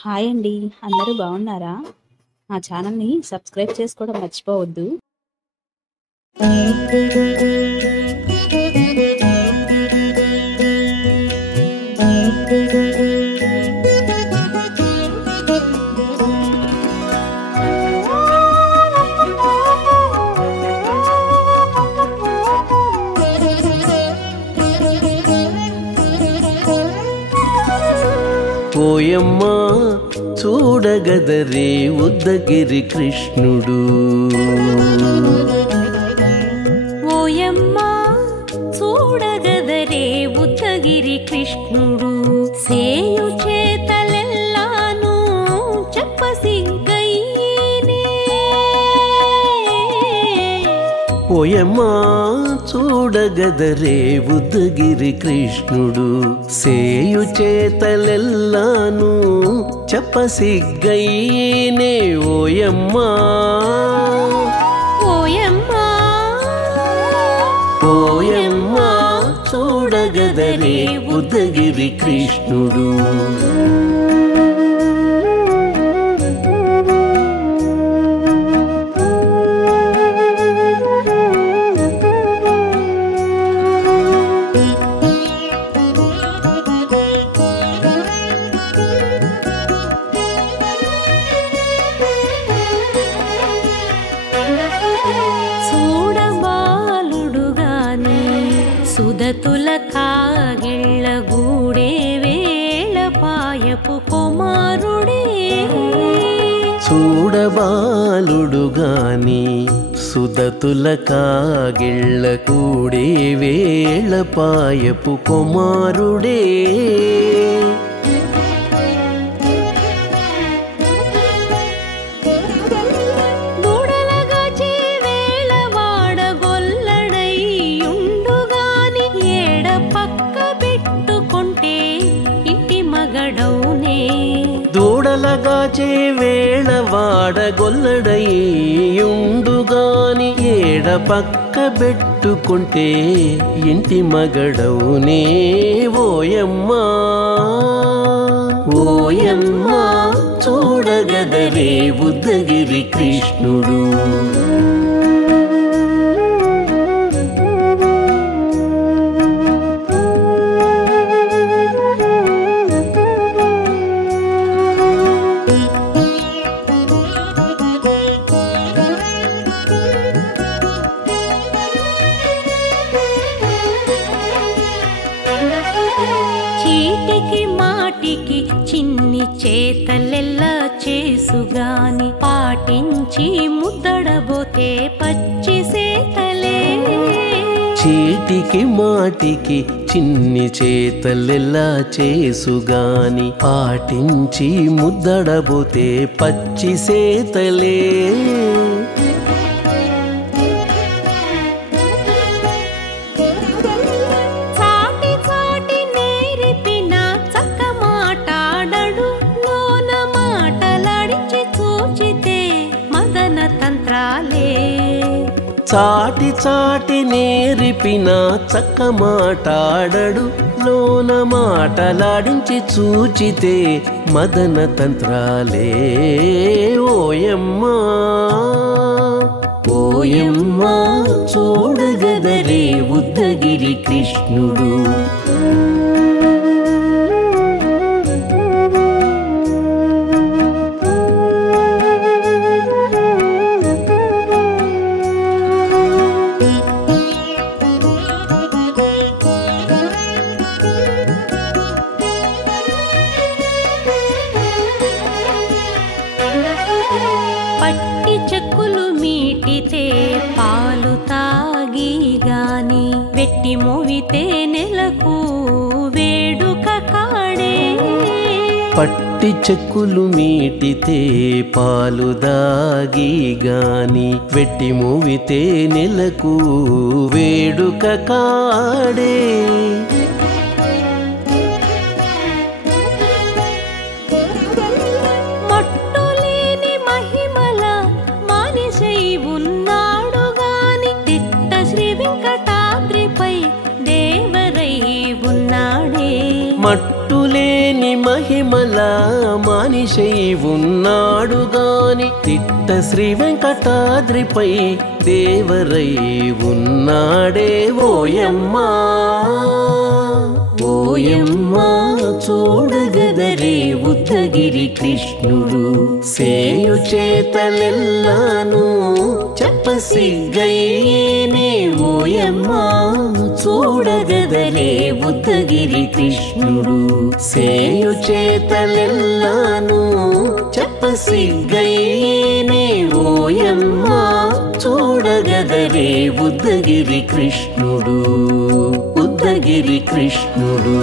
Hi అండి. అందరూ బాగున్నారా? మా ఛానల్‌ని సబ్స్క్రైబ్ చేసుకోవడం మర్చిపోవద్దు. ఓయమ్మా చూడగదరే ఉద్దగిరి కృష్ణుడు. ఓయమ్మా చూడగదరే ఉద్దగిరి కృష్ణుడు. సేయు చేతలెల్లాను చెప్పసిగ్గయ్యేనే. ఓయమ్మా చూడగదరే ఉద్దగిరి కృష్ణుడు. సేయు చేతలెల్లాను చెప్పసిగ్గయ్యేనే. ఓయమ్మా ఓయమ్మా ఓయమ్మా చూడగదరే ఉద్దగిరి కృష్ణుడు. సుదతుల కాగిళ్ళ గూడే వేళ పాయపు కుమారుడే. చూడబాలుడు గాని సుదతుల కాగిళ్ళ కూడే వేళ పాయపు కుమారుడే. దూడలగాచే వేళ వాడగొల్లడయ్యుండుగాని ఏడ పక్క పెట్టుకుంటే ఇంటి మగడవునే. ఓయమ్మా ఓయమ్మా చూడగదరే ఉద్దగిరి కృష్ణుడు. చీటికి మాటికి చిన్ని చేతలెల్లా చేసుగాని పాటించి ముద్దడబోతే పచ్చి సేతలే. చీటికి మాటికి చిన్ని చేతలెల్లా చేసుగాని పాటించి ముద్దడబోతే పచ్చి సేతలే. చాటి చాటి నేరిపిన చక్క మాటాడడు లోన మాటలాడించి చూచితే మదన తంత్రాలే. ఓయమ్మా ఓయమ్మా చూడగదరే ఉద్దగిరి కృష్ణుడు. పట్టి చెక్కులు మీటితే పాలు తాగి గాని వెట్టి మోవితే నెలకు వేడుక కాడే. పట్టి చెక్కులు మీటితే పాలు దాగి గాని వెట్టి మూవితే నెలకు వేడుక కాడే. మట్టులేని మహిమ మహిమల మనిషై ఉన్నాడు గాని తిట్ట శ్రీ వెంకటాద్రిపై దేవరై ఉన్నాడే ఓయమ్మా ఓయమ్మా చూడగదరే ఉద్దగిరి కృష్ణుడు సేయు చేతలెల్లాను చెప్పసిగ్గయ్యేనే ఓయమ్మా చూడగదరే ఉద్దగిరి కృష్ణుడు సేయు చేతలెల్లాను చెప్పసిగ్గయ్యేనే ఓయమ్మా చూడగదరే ఉద్దగిరి కృష్ణుడు ఉద్దగిరి కృష్ణుడు